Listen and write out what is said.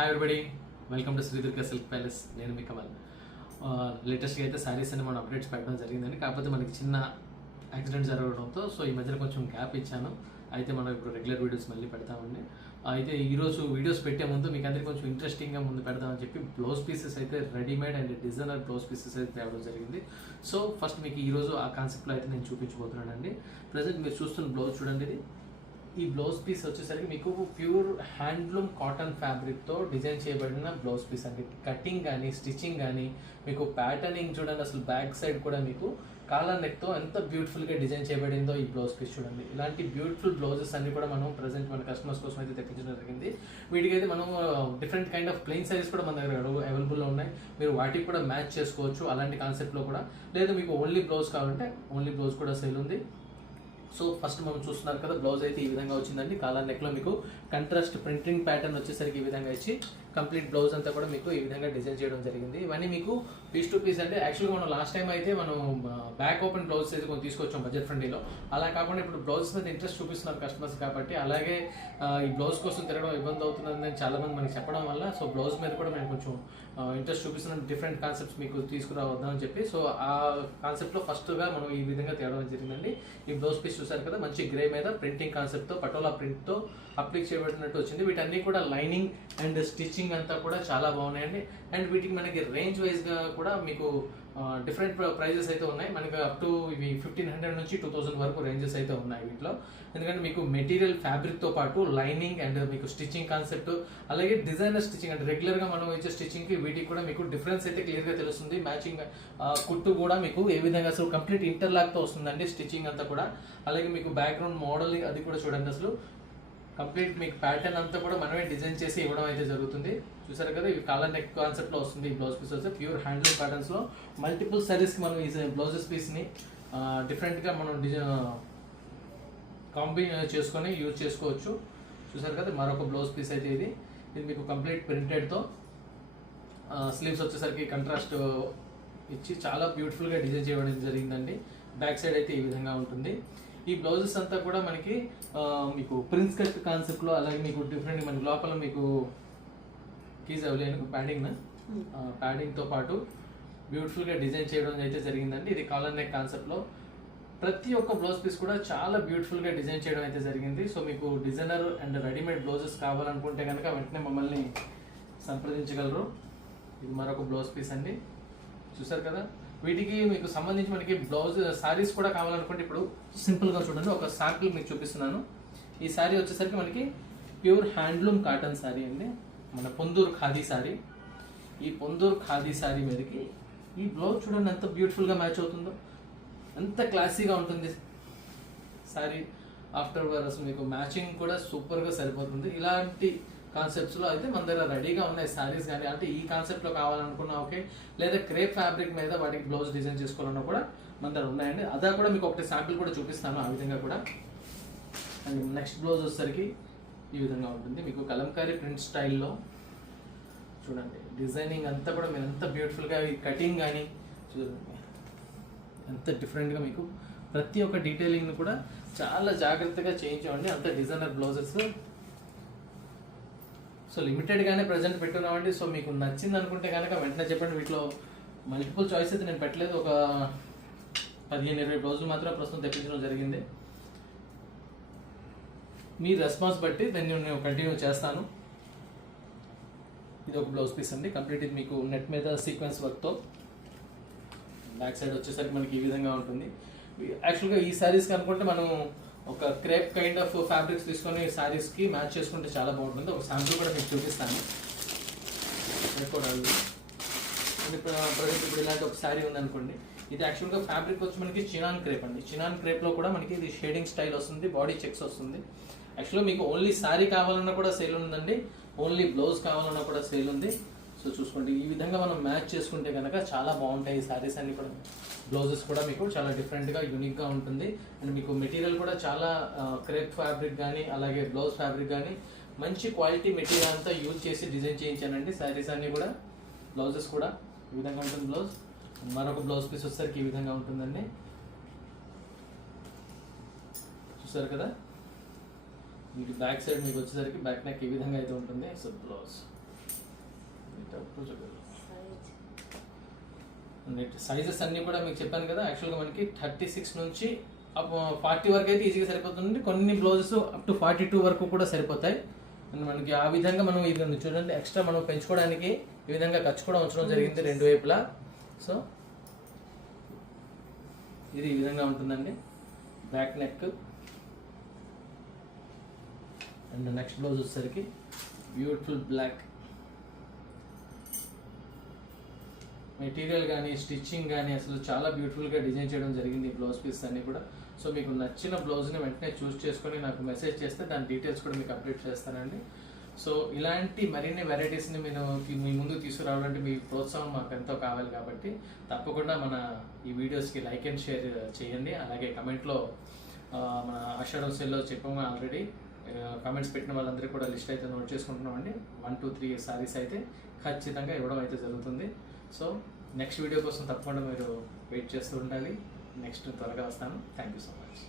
Hi everybody, welcome to Sri Durga silk palace. నేను మీ కమల్. లేటెస్ట్గా అయితే శారీస్ అని మనం అప్డేట్స్ పెట్టడం జరిగిందండి. కాకపోతే మనకి చిన్న యాక్సిడెంట్ జరగడంతో ఈ మధ్యన కొంచెం గ్యాప్ ఇచ్చాను. అయితే మనం ఇప్పుడు రెగ్యులర్ వీడియోస్ మళ్ళీ పెడతామండి. అయితే ఈరోజు వీడియోస్ పెట్టే ముందు మీకు అందరికీ కొంచెం ఇంట్రెస్టింగ్గా ముందు పెడదామని చెప్పి బ్లౌజ్ పీసెస్ అయితే readymade and designer blouse pieces అయితే తేవడం జరిగింది. సో ఫస్ట్ మీకు ఈరోజు ఆ కాన్సెప్ట్లో అయితే నేను చూపించబోతున్నానండి. ప్రజెంట్ మీరు చూస్తున్న బ్లౌజ్ చూడండి. ఇది ఈ బ్లౌజ్ పీస్ వచ్చేసరికి మీకు ప్యూర్ హ్యాండ్లూమ్ కాటన్ ఫ్యాబ్రిక్తో డిజైన్ చేయబడిన బ్లౌజ్ పీస్ అండి. కటింగ్ కానీ స్టిచ్చింగ్ కానీ మీకు ప్యాటర్నింగ్ చూడండి. అసలు బ్యాక్ సైడ్ కూడా మీకు కాలర్ నెక్తో ఎంత బ్యూటిఫుల్గా డిజైన్ చేయబడిందో ఈ బ్లౌజ్ పీస్ చూడండి. ఇలాంటి బ్యూటిఫుల్ బ్లౌజెస్ అన్ని కూడా మనం ప్రజెంట్ మన కస్టమర్స్ కోసం అయితే తెప్పించడం జరిగింది. వీటికైతే మనం different kind of plain saris కూడా మన దగ్గర అవైలబుల్లో ఉన్నాయి. మీరు వాటికి కూడా మ్యాచ్ చేసుకోవచ్చు. అలాంటి కాన్సెప్ట్లో కూడా లేదు మీకు ఓన్లీ బ్లౌజ్ కావాలంటే ఓన్లీ బ్లౌజ్ కూడా సేల్ ఉంది. సో ఫస్ట్ మనం చూస్తున్నారు కదా, బ్లౌజ్ అయితే ఈ విధంగా వచ్చిందండి. కాలర్ నెక్లో మీకు కంట్రాస్ట్ ప్రింటింగ్ ప్యాటర్న్ వచ్చేసరికి ఈ విధంగా ఇచ్చి కంప్లీట్ బ్లౌజ్ అంతా కూడా మీకు ఈ విధంగా డిజైన్ చేయడం జరిగింది. ఇవన్నీ మీకు పీస్ టు పీస్ అంటే యాక్చువల్గా మనం లాస్ట్ టైం అయితే మనం బ్యాక్ ఓపెన్ బ్లౌజ్ అయితే కొంచెం తీసుకొచ్చాం బడ్జెట్ ఫ్రెండ్లీలో. అలా కాకుండా ఇప్పుడు బ్లౌజ్ మీద ఇంట్రెస్ట్ చూపిస్తున్నారు కస్టమర్స్ కాబట్టి, అలాగే ఈ బ్లౌజ్ కోసం తిరగడం ఇబ్బంది అవుతుందని చాలా మంది మనకి చెప్పడం వల్ల సో బ్లౌజ్ మీద కూడా మేము కొంచెం ఇంట్రెస్ట్ చూపిస్తున్నాం. డిఫరెంట్ కాన్సెప్ట్స్ మీకు తీసుకురావద్దామని చెప్పి సో ఆ కాన్సెప్ట్లో ఫస్ట్గా మనం ఈ విధంగా తేవడం జరిగిందండి. ఈ బ్లౌజ్ పీస్ చూసారు కదా, మంచి గ్రే మీద ప్రింటింగ్ కాన్సెప్ట్తో పటోలా ప్రింట్తో అప్లిక్ చేయబడినట్టు వచ్చింది. వీటన్నీ కూడా లైనింగ్ అండ్ స్టిచ్చింగ్ అంతా కూడా చాలా బాగున్నాయండి. అండ్ వీటికి మనకి రేంజ్ వైజ్గా కూడా మీకు డిఫరెంట్ ప్రైజెస్ అయితే ఉన్నాయి. మనకి అప్ టు ఇవి 1500 నుంచి 2000 వరకు రేంజెస్ అయితే ఉన్నాయి వీటిలో. ఎందుకంటే మీకు మెటీరియల్ ఫ్యాబ్రిక్తో పాటు లైనింగ్ అండ్ మీకు స్టిచ్చింగ్ కాన్సెప్ట్, అలాగే డిజైనర్ స్టిచ్చింగ్ అంటే రెగ్యులర్గా మనం ఇచ్చే స్టిచ్చింగ్కి వీటికి కూడా మీకు డిఫరెన్స్ అయితే క్లియర్గా తెలుస్తుంది. మ్యాచింగ్ కుట్టు కూడా మీకు ఏ విధంగా అసలు కంప్లీట్ ఇంటర్లాక్తో వస్తుందండి స్టిచ్చింగ్ అంతా కూడా. అలాగే మీకు బ్యాక్గ్రౌండ్ మోడల్ అది కూడా చూడండి. అసలు కంప్లీట్ మీకు ప్యాటర్న్ అంతా కూడా మనమే డిజైన్ చేసి ఇవ్వడం అయితే జరుగుతుంది. చూసారు కదా, ఇవి కాలర్ నెక్ కాన్సెప్ట్లో వస్తుంది. ఈ బ్లౌజ్ పీస్ వస్తే ప్యూర్ హ్యాండ్లూమ్ ప్యాటర్న్స్లో మల్టిపుల్ సారీస్కి మనం ఈ బ్లౌజెస్ పీస్ని డిఫరెంట్గా మనం కాంబినేషన్ చేసుకొని యూజ్ చేసుకోవచ్చు. చూసారు కదా, మరొక బ్లౌజ్ పీస్ అయితే ఇది మీకు కంప్లీట్ ప్రింటెడ్తో స్లీవ్స్ వచ్చేసరికి కంట్రాస్ట్ ఇచ్చి చాలా బ్యూటిఫుల్గా డిజైన్ చేయడం జరిగిందండి. బ్యాక్ సైడ్ అయితే ఈ విధంగా ఉంటుంది. ఈ బ్లౌజెస్ అంతా కూడా మనకి మీకు ప్రిన్స్ కట్ కాన్సెప్ట్లో, అలాగే మీకు డిఫరెంట్ మనకి లోపల మీకు కీజ్ అవ్వలేను ప్యాడింగ్తో పాటు బ్యూటిఫుల్గా డిజైన్ చేయడం అయితే జరిగిందండి. ఇది కాలర్ నెక్ కాన్సెప్ట్లో ప్రతి ఒక్క బ్లౌజ్ పీస్ కూడా చాలా బ్యూటిఫుల్గా డిజైన్ చేయడం అయితే జరిగింది. సో మీకు డిజైనర్ అండ్ రెడీమేడ్ బ్లౌజెస్ కావాలనుకుంటే కనుక వెంటనే మమ్మల్ని సంప్రదించగలరు. ఇది మరొక బ్లౌజ్ పీస్ అండి. చూసారు కదా, వీటికి మీకు సంబంధించి మనకి బ్లౌజ్ శారీస్ కూడా కావాలనుకుంటే ఇప్పుడు సింపుల్గా చూడండి, ఒక శాంపిల్ మీకు చూపిస్తున్నాను. ఈ శారీ వచ్చేసరికి మనకి ప్యూర్ హ్యాండ్లూమ్ కాటన్ శారీ అండి, మన పొందూరు ఖాదీ శారీ. ఈ పొందూరు ఖాదీ శారీ మీదకి ఈ బ్లౌజ్ చూడండి ఎంత బ్యూటిఫుల్గా మ్యాచ్ అవుతుందో, ఎంత క్లాసీగా ఉంటుంది శారీ. ఆఫ్టర్ అసలు మీకు మ్యాచింగ్ కూడా సూపర్గా సరిపోతుంది. ఇలాంటి కాన్సెప్ట్స్లో అయితే మన దగ్గర రెడీగా ఉన్నాయి శారీస్. కానీ అంటే ఈ కాన్సెప్ట్లో కావాలనుకున్నా ఓకే, లేదా క్రేప్ ఫ్యాబ్రిక్ మీద వాటికి బ్లౌజ్ డిజైన్ చేసుకోవాలన్నా కూడా మన దగ్గర ఉన్నాయండి. అదా కూడా మీకు ఒకటి శాంపిల్ కూడా చూపిస్తాను ఆ విధంగా కూడా. అండ్ నెక్స్ట్ బ్లౌజ్ వచ్చేసరికి ఈ విధంగా ఉంటుంది. మీకు కలంకారీ ప్రింట్ స్టైల్లో చూడండి, డిజైనింగ్ అంతా కూడా మీరు ఎంత బ్యూటిఫుల్గా కటింగ్ కానీ చూడండి ఎంత డిఫరెంట్గా మీకు ప్రతి ఒక్క డీటెయిలింగ్ని కూడా చాలా జాగ్రత్తగా చేయించామండి. అంత డిజైనర్ బ్లౌజెస్. సో లిమిటెడ్గానే ప్రజెంట్ పెట్టున్నామండి. సో మీకు నచ్చింది అనుకుంటే కనుక వెంటనే చెప్పండి. వీటిలో మల్టిపుల్ చాయిస్ అయితే నేను పెట్టలేదు. ఒక 15-20 బ్లౌజులు మాత్రం ప్రస్తుతం తెప్పించడం జరిగింది. మీ రెస్పాన్స్ బట్టి దాన్ని నేను కంటిన్యూ చేస్తాను. ఇది ఒక బ్లౌజ్ పీస్ అండి, కంప్లీట్. ఇది మీకు నెట్ మీద సీక్వెన్స్ వర్క్తో బ్యాక్ సైడ్ వచ్చేసరికి మనకి ఈ విధంగా ఉంటుంది. యాక్చువల్గా ఈ శారీస్కి అనుకుంటే మనం ఒక క్రేప్ కైండ్ ఆఫ్ ఫ్యాబ్రిక్స్ తీసుకొని శారీస్కి మ్యాచ్ చేసుకుంటే చాలా బాగుంటుంది. ఒక శాంపుల్ కూడా మీకు చూపిస్తాను. ఇప్పుడు ఇలాంటి ఒక శారీ ఉందనుకోండి, ఇది యాక్చువల్గా ఫ్యాబ్రిక్ వచ్చి మనకి చినాన్ క్రేప్ అండి. చినాన్ క్రేప్లో కూడా మనకి ఇది షేడింగ్ స్టైల్ వస్తుంది, బాడీ చెక్స్ వస్తుంది. యాక్చువల్గా మీకు ఓన్లీ శారీ కావాలన్నా కూడా సేల్ ఉందండి, ఓన్లీ బ్లౌజ్ కావాలన్నా కూడా సేల్ ఉంది. సో చూసుకోండి, ఈ విధంగా మనం మ్యాచ్ చేసుకుంటే కనుక చాలా బాగుంటాయి ఈ శారీస్ అన్ని కూడా. బ్లౌజెస్ కూడా మీకు చాలా డిఫరెంట్గా యూనిక్గా ఉంటుంది. అండ్ మీకు మెటీరియల్ కూడా చాలా క్రేప్ ఫ్యాబ్రిక్ కానీ అలాగే బ్లౌజ్ ఫ్యాబ్రిక్ కానీ మంచి క్వాలిటీ మెటీరియల్ అంతా యూజ్ చేసి డిజైన్ చేయించానండి శారీస్ అన్ని కూడా. బ్లౌజెస్ కూడా ఈ విధంగా ఉంటుంది బ్లౌజ్. మరొక బ్లౌజ్ పీస్ వచ్చేసరికి ఈ విధంగా ఉంటుందండి. చూసారు కదా, మీకు బ్యాక్ సైడ్ మీకు వచ్చేసరికి బ్యాక్ నెక్ ఈ విధంగా అయితే ఉంటుంది. సో బ్లౌజ్ సైజెస్ అన్నీ కూడా మీకు చెప్పాను కదా, యాక్చువల్గా మనకి 36 నుంచి 40 వరకు అయితే ఈజీగా సరిపోతుంది. కొన్ని బ్లౌజెస్ అప్ టు 42 వరకు కూడా సరిపోతాయి. అండ్ మనకి ఆ విధంగా మనం ఇది చూడండి, ఎక్స్ట్రా మనం పెంచుకోవడానికి ఈ విధంగా ఖర్చు కూడా ఉంచడం జరిగింది రెండు వైపులా. సో ఇది ఈ విధంగా ఉంటుందండి back neck. And next blouse వచ్చేసరికి బ్యూటిఫుల్ బ్లాక్. మెటీరియల్ కానీ స్టిచ్చింగ్ కానీ అసలు చాలా బ్యూటిఫుల్గా డిజైన్ చేయడం జరిగింది ఈ బ్లౌజ్ పీస్ అన్నీ కూడా. సో మీకు నచ్చిన బ్లౌజ్ని వెంటనే చూస్ చేసుకొని నాకు మెసేజ్ చేస్తే దాని డీటెయిల్స్ కూడా మీకు అప్డేట్ చేస్తానండి. సో ఇలాంటి మరిన్ని వెరైటీస్ని మీరు మీ ముందుకు తీసుకురావాలంటే మీ ప్రోత్సాహం మాకు ఎంతో కావాలి కాబట్టి తప్పకుండా మన ఈ వీడియోస్కి లైక్ అండ్ షేర్ చేయండి. అలాగే కమెంట్లో మన ఆషాఢం సేల్లో చెప్పాము ఆల్రెడీ, కామెంట్స్ పెట్టిన వాళ్ళందరికీ కూడా లిస్ట్ అయితే నోట్ చేసుకుంటున్నామండి. 1, 2, 3 సారీస్ అయితే ఖచ్చితంగా ఇవ్వడం అయితే జరుగుతుంది. సో నెక్స్ట్ వీడియో కోసం తప్పకుండా మీరు వెయిట్ చేస్తూ ఉండాలి. నెక్స్ట్ త్వరగా వస్తాను. Thank you so much.